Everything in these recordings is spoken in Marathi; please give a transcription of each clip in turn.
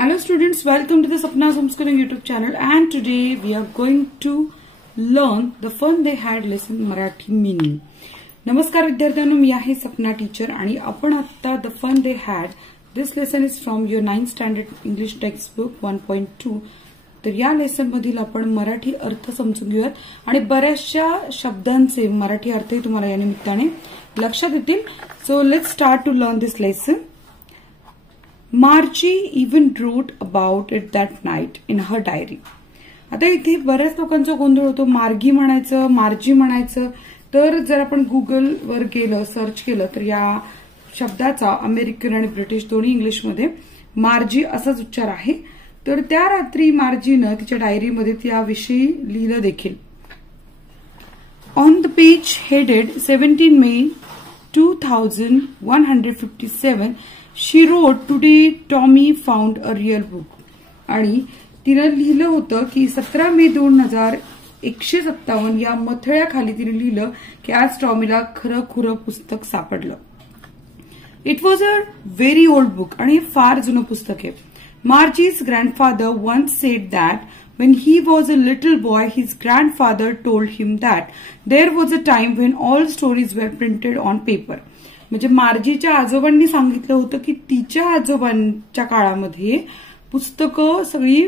Hello students, welcome to the Sapna's Homeschooling YouTube channel, and today we are going to learn the fun they had lesson Marathi meaning. नमस्कार विद्यार्थ्यांनो, मी आहे सपना टीचर आणि आपण आता the fun they had this lesson is from your 9th standard English textbook 1.2. तर या लेसन मधील आपण मराठी अर्थ समजून घेऊयात आणि बऱ्याचशा शब्दांचे मराठी अर्थही तुम्हाला या निमित्ताने लक्षात येतील. So let's start to learn this lesson. Margie even wrote about it that night in her diary. आता इथे बऱ्याच लोकांचा गोंधळ होतो. मार्गी म्हणायचं, मार्जी म्हणायचं. तर जर आपण गुगल वर गेलं, सर्च केलं तर या शब्दाचा अमेरिकन आणि ब्रिटिश दोन्ही इंग्लिशमध्ये मार्जी असाच उच्चार आहे. तर त्या रात्री मार्जीनं तिच्या डायरीमध्ये त्याविषयी लिहिलं देखील. On the page headed 17 May 2157 she wrote, today Tommy found a real book. आणि तिने लिहिलं होतं की 17 मे 2157 या मथळ्याखाली तिने लिहिलं की आज टॉमीला खरं खुरं पुस्तक सापडलं. It was a very old book आणि फार जुनं पुस्तक आहे. Margie's grandfather once said that when he was a little boy, his grandfather told him that there was a time when all stories were printed on paper. म्हणजे मार्जीच्या आजोबांनी सांगितलं होतं की तिच्या आजोबांच्या काळामध्ये पुस्तकं सगळी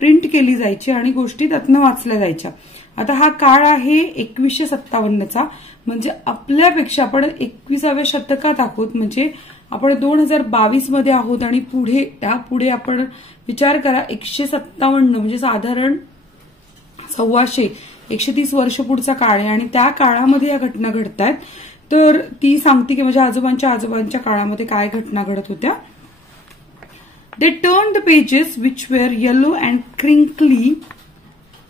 प्रिंट केली जायची आणि गोष्टी त्यातनं वाचल्या जायच्या. आता हा काळ आहे 2157चा, म्हणजे आपल्यापेक्षा आपण 21व्या शतकात आहोत. म्हणजे आपण 2022 मध्ये आहोत आणि पुढे आपण विचार करा 157 म्हणजे साधारण 130 वर्ष पुढचा काळ आहे आणि त्या काळामध्ये या घटना घडतायत. तर ती सांगते की माझ्या आजोबांच्या काळामध्ये काय घटना घडत होत्या. They turn the pages which were yellow and crinkly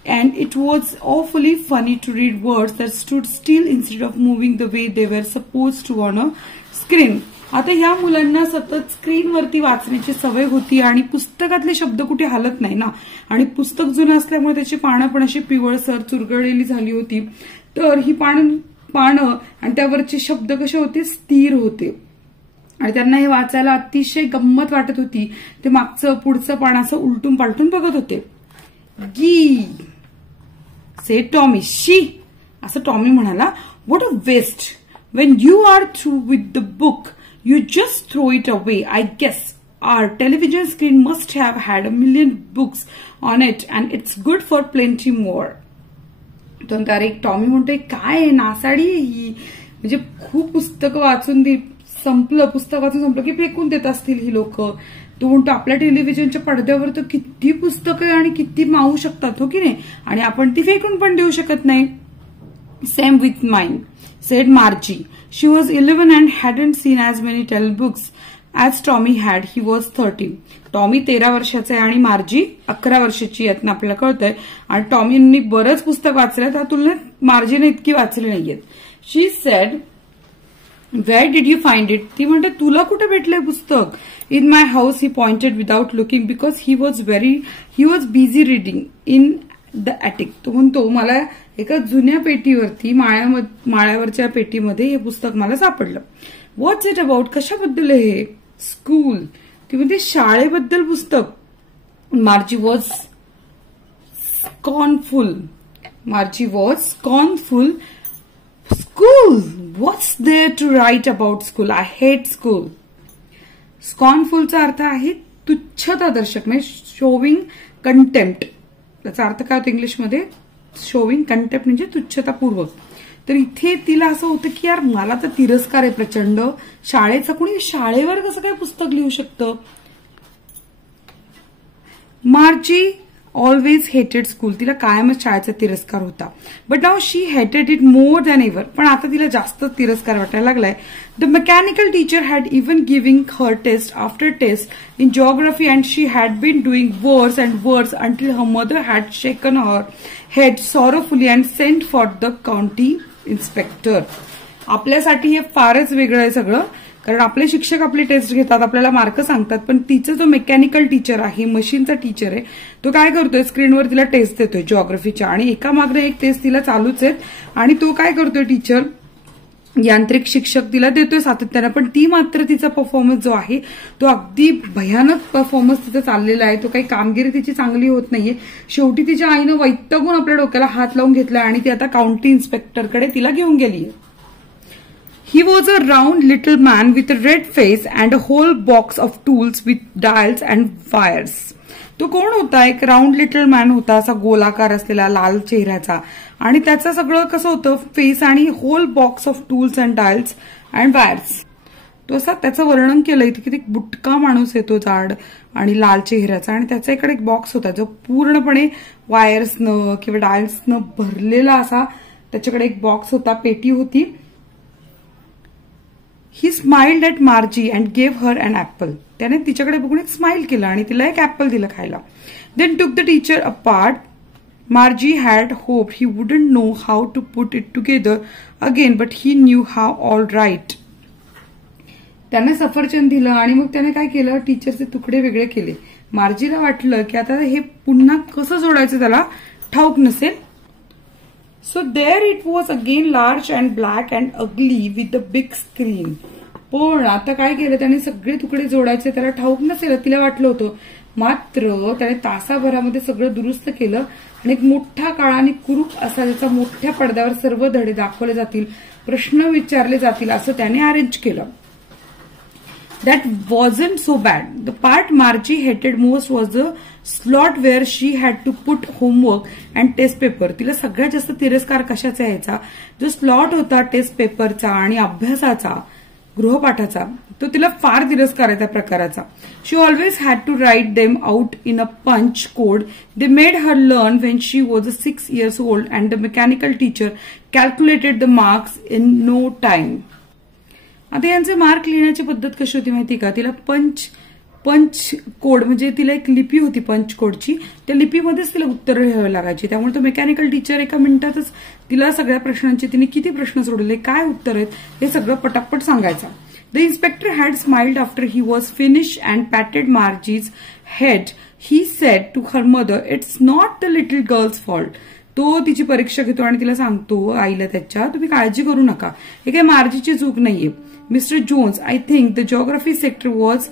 and it was awfully funny to read words that stood still instead of moving the way they were supposed to on a screen. आता ह्या मुलांना सतत स्क्रीनवरती वाचण्याची सवय होती आणि पुस्तकातले शब्द कुठे हलत नाही ना, आणि पुस्तक जुनं असल्यामुळे त्याची पानं पण अशी पिवळसर चुरगळलेली झाली होती. तर ही पानं आणि त्यावरचे शब्द कसे होते, स्थिर होते आणि त्यांना हे वाचायला अतिशय गंमत वाटत होती. ते मागचं पुढचं पान असं उलटून पालटून बघत होते. गी से टॉमी, शी असं टॉमी म्हणाला. What a waste. When you are through with the book you just throw it away. I guess our television screen must have had a million books on it and it's good for plenty more. तर एक टॉमी म्हणतोय, काय नासाडी ही, म्हणजे खूप पुस्तकं वाचून पुस्तक वाचून संपलं की फेकून देत असतील ही लोक. तो म्हणतो आपल्या टेलिव्हिजनच्या पडद्यावर तर किती पुस्तकं आहे आणि किती मावू शकतात, हो की नाही, आणि आपण ती फेकून पण देऊ शकत नाही. Same with mine said Margie. She was 11 and hadn't seen as many tell books as Tommy had. He was 13. Tommy 13 वर्षाचा आहे आणि मार्जी 11 वर्षाची, यातनं आपल्याला कळतंय. आणि टॉमींनी बरंच पुस्तक वाचलं, त्या तुलनेत मार्जीने इतकी वाचली नाहीयेत. She said, where did you find it. ती म्हणते तुला कुठे भेटलंय पुस्तक. In my house. He pointed without looking because he was busy reading in the attic. तो म्हणतो मला एका जुन्या पेटीवरती माळ्यावरच्या पेटीमध्ये हे पुस्तक मला सापडलं. What's it about. कशाबद्दल हे. स्कूल. ती म्हणते शाळेबद्दल पुस्तक. Margie was scornful. School. What's there to write about school. I hate school. स्कॉर्नफुलचा अर्थ आहे तुच्छता दर्शक, म्हणजे शोविंग कंटेम्प्ट. त्याचा अर्थ काय होतो इंग्लिशमध्ये, शोविंग कंटेम्प्ट म्हणजे तुच्छतापूर्वक. तर इथे तिला असं होतं की यार मला तर तिरस्कार आहे प्रचंड शाळेचा. कोणी शाळेवर कसं काय पुस्तक लिहू शकतं. मार्जी ऑलवेज हेटेड स्कूल. तिला कायमच शाळेचा तिरस्कार होता. बट नाउ शी हेटेड इट मोर दॅन एव्हर. पण आता तिला जास्त तिरस्कार वाटायला लागलाय. The mechanical teacher had even giving her test after test in geography and she had been doing worse and worse until her mother had shaken her head sorrowfully and sent for the county inspector. आपल्यासाठी हे फारच वेगळं आहे सगळं, कारण आपले शिक्षक आपली टेस्ट घेतात, आपल्याला मार्क सांगतात. पण तिचा जो मेकॅनिकल टीचर आहे, मशीनचा टीचर आहे, तो काय करतोय स्क्रीनवर तिला टेस्ट देतोय जिओग्राफीच्या आणि एका मागणे एक टेस्ट तिला चालूच आहेत. आणि तो काय करतोय टीचर, यांत्रिक शिक्षक तिला देतोय सातत्यानं, पण ती मात्र तिचा परफॉर्मन्स जो आहे तो अगदी भयानक परफॉर्मन्स तिचा चाललेला आहे. तो काही कामगिरी तिची चांगली होत नाहीये. शेवटी तिच्या आईनं वैतागून आपल्या डोक्याला हात लावून घेतला आणि ती आता काउंटी इन्स्पेक्टरकडे तिला घेऊन गेली. He was a round little man with a red face and a whole box of tools with dials and wires. तो कोण होता? एक राऊंड लिटल मॅन होता, असा गोलाकार असलेला लाल चेहऱ्याचा, आणि त्याचं सगळं कसं होतं, फेस आणि whole box of tools and dials and wires. तो असं त्याचं वर्णन केलंय की एक बुटका माणूस येतो जाड आणि लाल चेहऱ्याचा, आणि त्याचा इकडे एक बॉक्स होता जो पूर्णपणे वायर्सनं किंवा डायल्सनं भरलेला असा त्याच्याकडे एक बॉक्स होता, पेटी होती. He smiled at Margie and gave her an apple. त्याने तिच्याकडे बघून एक स्माइल केलं आणि तिला एक ऍपल दिलं खायला. Then took the teacher apart. Margie had hope he wouldn't know how to put it together again, but he knew how all right. त्याने सफरचंद दिलं आणि मग त्याने काय केलं, टीचरचे तुकडे वेगळे केले. मार्जीला वाटलं की आता हे पुन्हा कसं जोडायचं त्याला ठाऊक नसेल. So there it was again, large and black and ugly with the big screen. पण आता काय केलं त्याने, सगळे तुकडे जोडायचे त्याला ठाऊक नसेल तिला वाटलं होतं. मात्र त्याने तासाभरामध्ये सगळं दुरुस्त केलं आणि एक मोठा काळा आणि कुरूप असा ज्याचा मोठ्या पडद्यावर सर्व धडे दाखवले जातील, प्रश्न विचारले जातील असं त्याने अरेंज केलं. That wasn't so bad. The part Margie hated most was the slot where she had to put homework and test paper. तिला सगळ्यात जास्त तिरस्कार कशाचा यायचा, जो स्लॉट होता टेस्ट पेपरचा आणि अभ्यासाचा, गृहपाठाचा, तो तिला फार तिरस्कार आहे त्या प्रकाराचा. She always had to write them out in a punch code. They made her learn when she was 6 years old, and the mechanical teacher calculated the marks in no time. आता यांचे मार्क लिहिण्याची पद्धत कशी होती माहिती का, तिला पंच कोड म्हणजे तिला एक लिपी होती पंच कोडची, त्या लिपीमध्येच तिला उत्तरं लिहावी लागायची. त्यामुळे तो मेकॅनिकल टीचर एका मिनिटातच तिला सगळ्या प्रश्नांची, तिने किती प्रश्न सोडवले, काय उत्तर आहेत, हे सगळं पटापट सांगायचं. The inspector had smiled after he was finish and patted Margie's head. He said to her mother, it's not the little girl's fault. तो तिची परीक्षा घेतो आणि तिला सांगतो आईला त्याच्या, तुम्ही काळजी करू नका, हे काही मार्जीची चूक नाहीये. Mister Jones, I think the geography sector was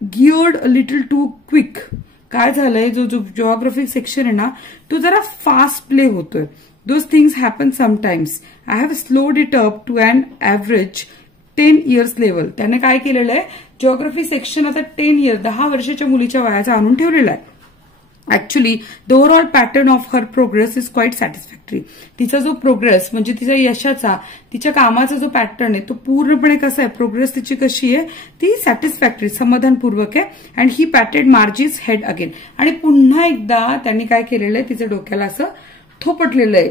geared a little too quick. काय झालंय, जो जिओग्राफी सेक्शन आहे ना तो जरा फास्ट प्ले होतोय. Those things happen sometimes. I have slowed it up to an average 10 years level. त्याने काय केलेलं आहे, जिओग्राफी सेक्शन आता 10 years 10 वर्षाच्या मुलीच्या वयाचा आणून ठेवलेला आहे. Actually the overall pattern of her progress is quite satisfactory. तिचा जो प्रोग्रेस म्हणजे तिचा यशाचा, तिच्या कामाचा जो पॅटर्न आहे तो पूर्णपणे कसा आहे, प्रोग्रेस तिची कशी आहे, ती सॅटिस्फॅक्टरी, समाधानपूर्वक आहे. And he patted Margie's head again. आणि पुन्हा एकदा त्यांनी काय केलेलं आहे, तिच्या डोक्याला असं थोपटलेलं आहे.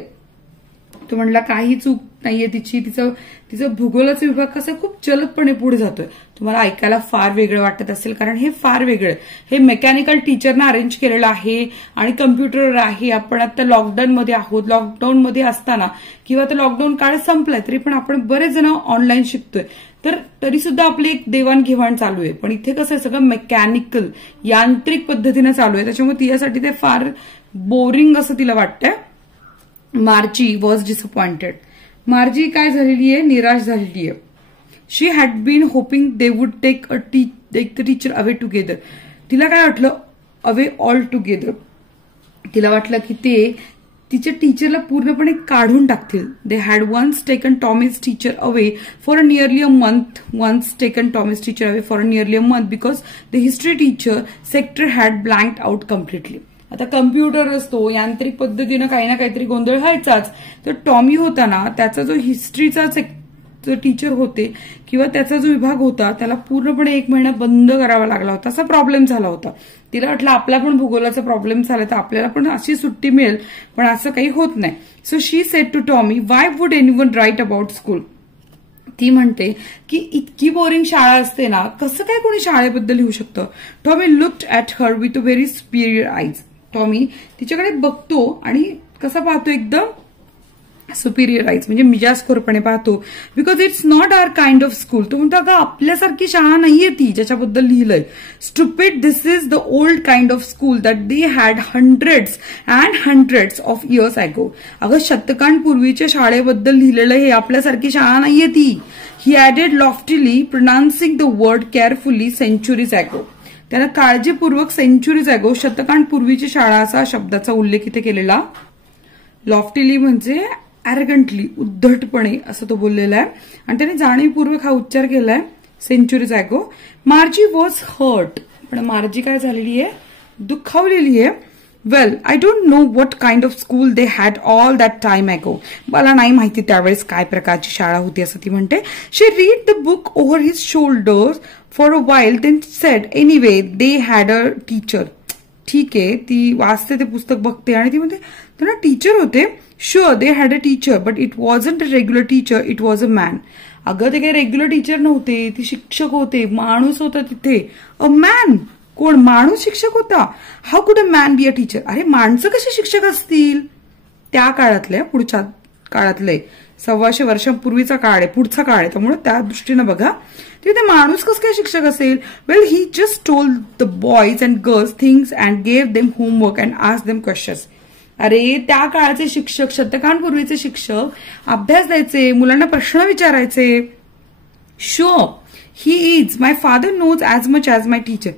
तो म्हणला काही चूक नाहीये तिची, तिचं भूगोलाचा विभाग कसा खूप जलदपणे पुढे जातोय. तुम्हाला ऐकायला फार वेगळं वाटत असेल, कारण हे फार वेगळं, हे मेकॅनिकल टीचरनं अरेंज केलेलं आहे आणि कम्प्युटरवर आहे. आपण आता लॉकडाऊनमध्ये आहोत. लॉकडाऊनमध्ये असताना किंवा आता लॉकडाऊन काळ संपलाय तरी पण आपण बरेच जण ऑनलाईन शिकतोय, तर तरी सुद्धा आपली एक देवाणघेवाण चालू आहे. पण इथे कसं आहे, सगळं मेकॅनिकल यांत्रिक पद्धतीने चालू आहे, त्याच्यामुळे तिच्यासाठी ते फार बोरिंग असं तिला वाटतंय. मार्जी वॉज डिसअपॉइंटेड. मार्जी काय झालेली आहे, निराश झालेली आहे. She had been hoping they would take the teacher away together. तिला काय वाटलं, अवे ऑल टुगेदर. तिला वाटलं की ते तिच्या टीचरला पूर्णपणे काढून टाकतील. They had once taken Tommy's teacher away for a nearly a month because the history teacher sector had blanked out completely. आता कम्प्युटर असतो, यांत्रिक पद्धतीनं काही ना काहीतरी गोंधळ व्हायचाच. तर टॉमी होता ना, त्याचा जो हिस्ट्रीचा टीचर होते किंवा त्याचा जो विभाग होता त्याला पूर्णपणे 1 महिना बंद करावा लागला होता, असा प्रॉब्लेम झाला होता. तिला वाटलं आपला पण भूगोलाचा प्रॉब्लेम झाला तर आपल्याला पण अशी सुट्टी मिळेल, पण असं काही होत नाही. So she said to Tommy, why would anyone write about school. ती म्हणते की इतकी बोरिंग शाळा असते ना, कसं काय कोणी शाळेबद्दल लिहू शकतं. Tommy looked at her with a very Superior eyes. Tommy तिच्याकडे बघतो आणि कसा पाहतो, एकदम सुपिरियराइज म्हणजे मिजाजखोरपणे पाहतो, because it's not our kind of school. तो म्हणतो अगं आपल्यासारखी शाळा नाहीये ती ज्याच्याबद्दल लिहिलंय. Stupid, this is the old kind of school that they had hundreds and hundreds of years ago. अगं शतकांपूर्वीच्या शाळेबद्दल लिहिलेलं हे आपल्यासारखी शाळा नाहीये ती. He added loftily, pronouncing the word carefully, centuries ago. त्यानं काळजीपूर्वक सेंचुरीज अगो, शतकांपूर्वीची शाळा असा शब्दाचा उल्लेख इथे केलेला. लॉफ्टिली म्हणजे ॲरगंटली, उद्धटपणे असं तो बोललेला आहे आणि त्याने जाणीवपूर्वक हा उच्चार केलाय, सेंचुरीज अगो. मार्जी वॉज हर्ट, पण मार्जी काय झालेली आहे, दुखावलेली आहे. Well, I don't know what kind of school they had all that time ago. मला नाही माहिती त्यावेळेस काय प्रकारची शाळा होती असं ती म्हणते. She read the book over his shoulders for a while, then said anyway they had a teacher. ठीक आहे, ती वाचते ते पुस्तक बघते आणि ती म्हणते त्यांना टीचर होते. Sure they had a teacher but it wasn't a regular teacher, it was a man. अगं ते काही रेग्युलर टीचर नव्हते, ती शिक्षक होते, माणूस होता तिथे. अ मॅन, कोण माणूस शिक्षक होता. हाऊ कुड a man be a teacher. अरे माणसं कसे शिक्षक असतील. त्या काळातल्या, पुढच्या काळातले 125 वर्षांपूर्वीचा काळ आहे, पुढचा काळ आहे, त्यामुळे त्या दृष्टीनं बघा तिथे माणूस कसं काय शिक्षक असेल. Well, he just told the boys and girls things and gave them homework and asked them questions. अरे त्या काळाचे शिक्षक, शतकांपूर्वीचे शिक्षक अभ्यास द्यायचे, मुलांना प्रश्न विचारायचे. Sure he is, my father knows as much as my teacher.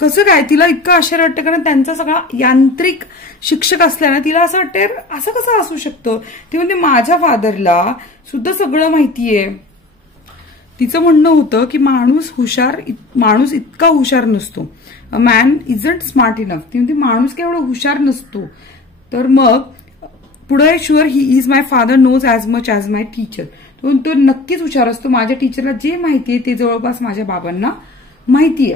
कसं काय, तिला इतकं आश्चर्य वाटतं कारण त्यांचा सगळा यांत्रिक शिक्षक असल्यानं तिला असं वाटतं असं कसं असू शकतं. ती म्हणते माझ्या फादरला सुद्धा सगळं माहितीये. तिचं म्हणणं होतं की माणूस इतका हुशार नसतो. A man isn't smart enough. ती म्हणते माणूस काय एवढा हुशार नसतो. तर मग पुढे sure he is, my father knows as much as my teacher. तो नक्कीच हुशार असतो. माझ्या टीचरला जे माहितीये ते जवळपास माझ्या बाबांना माहितीये.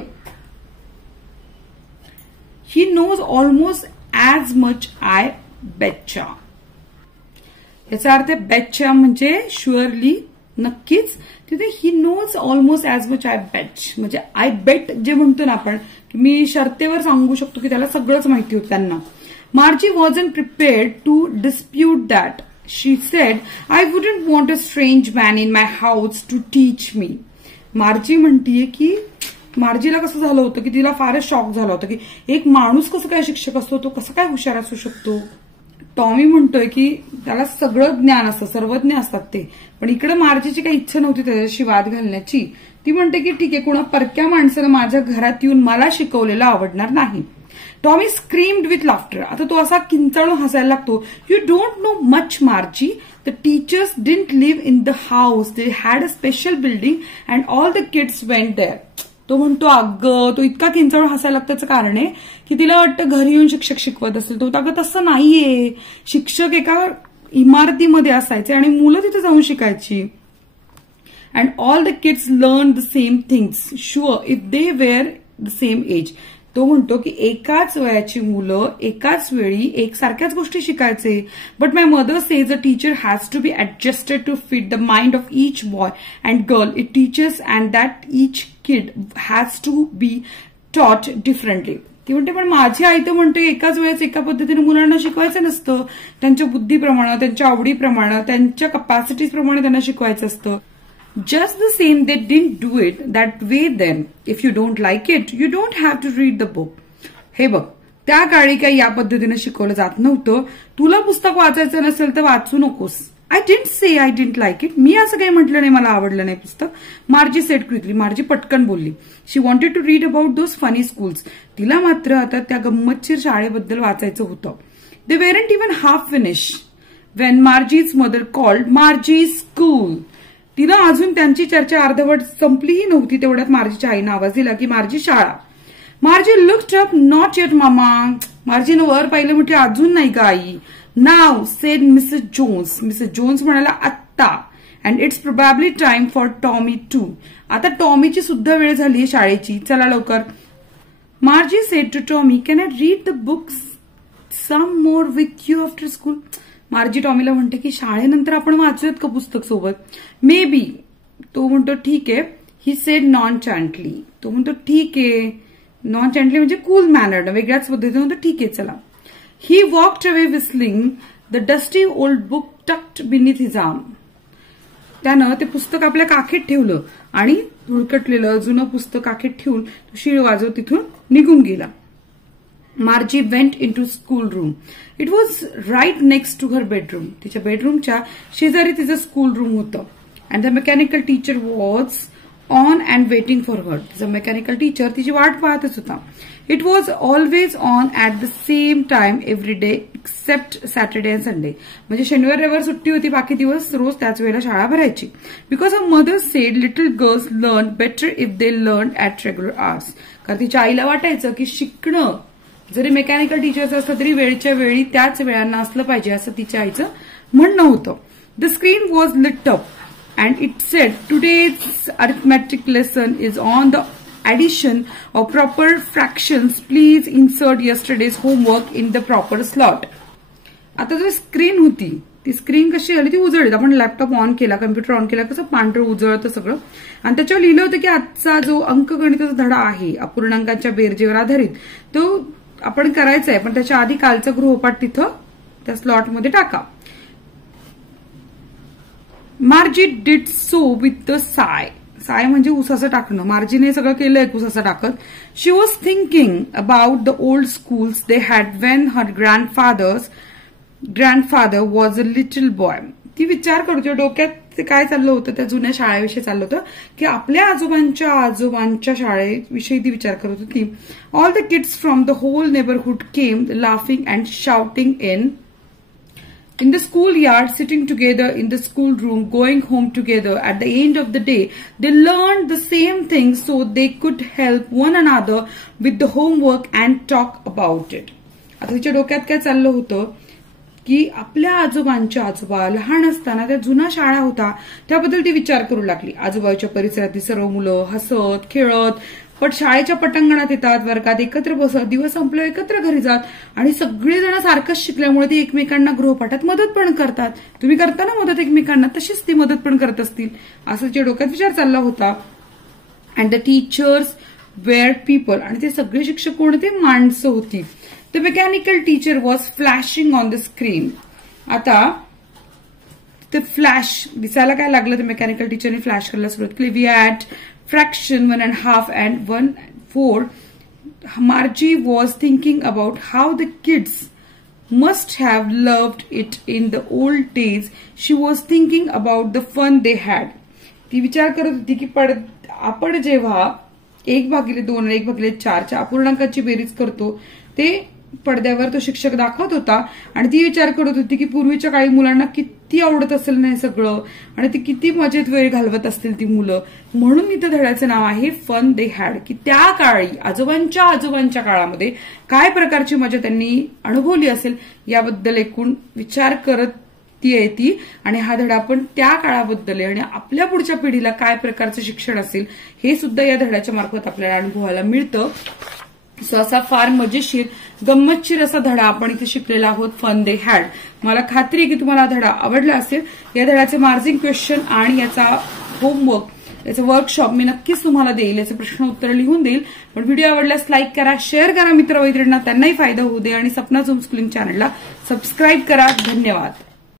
He knows almost as much I betcha. याचा अर्थ बेटच्या म्हणजे शुअरली, नक्कीच. तिथे he knows almost as much I bet, म्हणजे आय बेट जे म्हणतो ना आपण, की मी शर्तेवर सांगू शकतो की त्याला सगळंच माहिती होतं त्यांना. Margie wasn't prepared to dispute that. She said I wouldn't want a strange man in my house to teach me. Margie म्हणतीये की मार्जीला कसं झालं होतं की तिला फारच शॉक झाला होता की एक माणूस कसं काय शिक्षक असतो, तो कसं काय हुशार असू शकतो. टॉमी म्हणतोय की त्याला सगळं ज्ञान असतं, सर्वज्ञ असतात ते. पण इकडे मार्जीची काही इच्छा नव्हती त्याच्याशी वाद घालण्याची. ती म्हणते की ठीक आहे, कोणा परक्या माणसानं माझ्या घरात येऊन मला शिकवलेलं आवडणार नाही. Tommy screamed with laughter. आता तो असा किंचाळून हसायला लागतो. You don't know much Margie. The teachers didn't live in the house, they had a special building and all the kids went there. तो म्हणतो अगं, तो इतका किंचाळून हसायला लागतो त्याचं कारण आहे की तिला वाटतं घरी येऊन शिक्षक शिकवत असेल. तो अगं तसं नाहीये. शिक्षक एका इमारतीमध्ये असायचे आणि मुलं तिथे जाऊन शिकायची. And all the kids learn the same things. Sure if they were the same age. तो म्हणतो की एकाच वयाची मुलं एकाच वेळी एकसारख्याच गोष्टी शिकायचे. But my mother says a teacher has to be adjusted to fit the mind of each boy and girl it teachers and that each kid has to be taught differently. ती म्हणते पण माझी आई तर म्हणते एकाच वेळेस एका पद्धतीने मुलांना शिकवायचं नसतं. त्यांच्या बुद्धीप्रमाणे, त्यांच्या आवडीप्रमाणे, त्यांच्या कपॅसिटीजप्रमाणे त्यांना शिकवायचं असतं. Just the same, they didn't do it that way then. If you don't like it, you don't have to read the book. हे बघ, त्या काळी काही या पद्धतीने शिकवलं जात नव्हतं. तुला पुस्तक वाचायचं नसेल तर वाचू नकोस. I didn't say I didn't like it. मी असं काही म्हटलं नाही मला आवडलं नाही पुस्तक. मार्जी सेड क्विकली. मार्जी पटकन बोलली. She wanted to read about those funny schools. तिला मात्र आता त्या गंमतशीर शाळेबद्दल वाचायचं होतं. They weren't even half finish when Margie's mother called Margie school. तिला अजून त्यांची चर्चा अर्धवट संपलीही नव्हती तेवढ्यात मार्जीच्या आईनं आवाज दिला की मार्जी शाळा. Margie looked up. Not yet mama. मार्जीनं वर पाहिलं म्हटलं अजून नाही का आई. Now said Mrs Jones. Mrs Jones म्हणाला आत्ता. And it's probably time for Tommy too. आता टॉमीची सुद्धा वेळ झाली शाळेची, चला लवकर. Margie said to Tommy can I read the books some more with you after school. Margie टॉमीला म्हणते की शाळेनंतर आपण वाचूयात का पुस्तक सोबत. May be. तो म्हणतो ठीक आहे. He said nonchalantly. तो म्हणतो ठीक आहे. नॉन चॅन्टली म्हणजे कूल मॅनर्ड, वेगळ्याच पद्धतीने म्हणतो ठीक आहे चला. He walked away whistling the dusty old book tucked beneath his arm. त्यानं ते पुस्तक आपल्या काखेत ठेवलं आणि धुळकटलेलं जुनं पुस्तक काखेत ठेवून तो शीळ वाजवत तिथून निघून गेला. Margie went into schoolroom. It was right next to her bedroom. तिच्या बेडरूमच्या शेजारी तिचं स्कूल रूम होतं. And the mechanical teacher was on and waiting for her. तिचा मेकॅनिकल टीचर तिची वाट पाहतच होता. It was always on at the same time every day except Saturday and Sunday. म्हणजे शनिवार रविवार सुट्टी होती, बाकी दिवस रोज त्याच वेळेला शाळा भरायची. Because her mother said little girls learn better if they learned at regular hours. कारण तिच्या आईला वाटायचं की शिकणं जरी मेकॅनिकल टीचरचं असलं तरी वेळच्या वेळी त्याच वेळांना असलं पाहिजे असं तिच्या आईचं म्हणणं होतं. The screen was lit up and it said today's arithmetic lesson is on the addition of proper fractions. Please insert yesterday's homework in the proper slot. आता जो स्क्रीन होती ती स्क्रीन कशी झाली, ती उजळली. आपण लॅपटॉप ऑन केला, कम्प्युटर ऑन केला, कसं पांढरं उजळतं सगळं. आणि त्याच्यावर लिहिलं होतं की आजचा जो अंकगणिताचा धडा आहे अपूर्णांकांच्या बेरजेवर आधारित तो आपण करायचा आहे, पण त्याच्या आधी कालचा गृहपाठ तिथं त्या स्लॉटमध्ये टाका. मार्जी डिड सो विथ द साय. साय म्हणजे उसाचं टाकणं. मार्जीने सगळं केलंय उसाचं टाकत. She was thinking about the old schools they had when her grandfather was a little boy. ती विचार करतो डोक्यात ते काय चाललं होतं, त्या जुन्या शाळेविषयी चाललं होतं की आपल्या आजोबांच्या शाळेविषयी ती विचार करत होती. All the kids from the whole neighbourhood came laughing and shouting in the schoolyard, sitting together in the schoolroom, going home together. At the end of the day, they learned the same things so they could help one another with the homework and talk about it. आता तिच्या डोक्यात काय चाललं होतं की आपल्या आजोबा लहान असताना त्या जुन्या शाळा होता त्याबद्दल ती विचार करू लागली. आजूबाजूच्या परिसरातील सर्व मुलं हसत खेळत पण शाळेच्या पटांगणात येतात, वर्गात एकत्र बसत, दिवस संपलं एकत्र घरी जात आणि सगळेजण सारखंच शिकल्यामुळे ते एकमेकांना गृहपाठात मदत पण करतात. तुम्ही करता ना मदत एकमेकांना, तशीच ती मदत पण करत असतील असं तिच्या डोक्यात विचार चालला होता. And the teachers were people. आणि ते सगळे शिक्षक कोणते, माणसं होती. The mechanical teacher was flashing on the screen. आता ते फ्लॅश दिसायला काय लागलं, तर मेकॅनिकल टीचरने फ्लॅश करायला सुरुवात केली. We had fraction 1.5 and 1/4. Margie was thinking about how the kids must have loved it in the old days. She was thinking about the fun they had. ती विचार करत होती की आपण जेव्हा 1/2 आणि 1/4 च्या अपूर्णांकाची बेरीज करतो ते पडद्यावर तो शिक्षक दाखवत होता आणि ती विचार करत होती की पूर्वीच्या काळी मुलांना किती आवडत असेल नाही सगळं आणि ती किती मजेत वेळ घालवत असतील ती मुलं. म्हणून इथं धड्याचं नाव आहे फन दे हॅड, की त्या काळी आजोबांच्या काळामध्ये काय प्रकारची मजा त्यांनी अनुभवली असेल याबद्दल एकूण विचार करत ती येते. आणि हा धडा पण त्या काळाबद्दल आणि आपल्या पुढच्या पिढीला काय प्रकारचं शिक्षण असेल हे सुद्धा या धड्याच्या मार्फत आपल्याला अनुभवायला मिळतं. सो असा फार मजेशीर गंमतशीर असा धडा आपण इथे शिकलेला आहोत, फन दे हॅड. मला खात्री आहे की तुम्हाला हा धडा आवडला असेल. या धड्याचे मार्जिंग क्वेश्चन आणि याचा होमवर्क, याचं वर्कशॉप मी नक्कीच तुम्हाला देईल, याचे प्रश्न उत्तर लिहून देईल. पण व्हिडिओ आवडल्यास लाईक करा, शेअर करा मित्रमैत्रिणींना, त्यांनाही फायदा होऊ दे आणि सपना होम स्कूलिंग चॅनलला सबस्क्राईब करा. धन्यवाद.